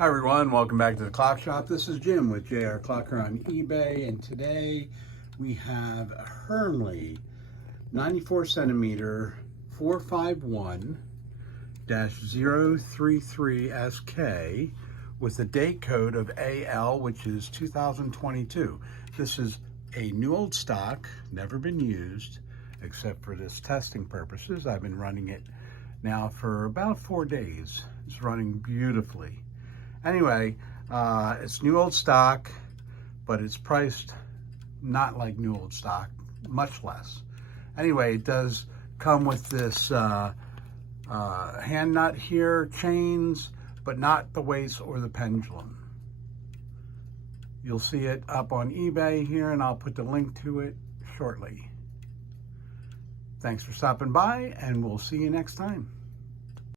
Hi everyone, welcome back to the Clock Shop. This is Jim with JR Clocker on eBay, and today we have a Hermle 94 centimeter 451-033SK with a date code of AL, which is 2022. This is a new old stock, never been used except for this testing purposes. I've been running it now for about 4 days. It's running beautifully. Anyway, it's new old stock, but it's priced not like new old stock, much less. Anyway, it does come with this hand nut here, chains, but not the waist or the pendulum. You'll see it up on eBay here, and I'll put the link to it shortly. Thanks for stopping by, and we'll see you next time.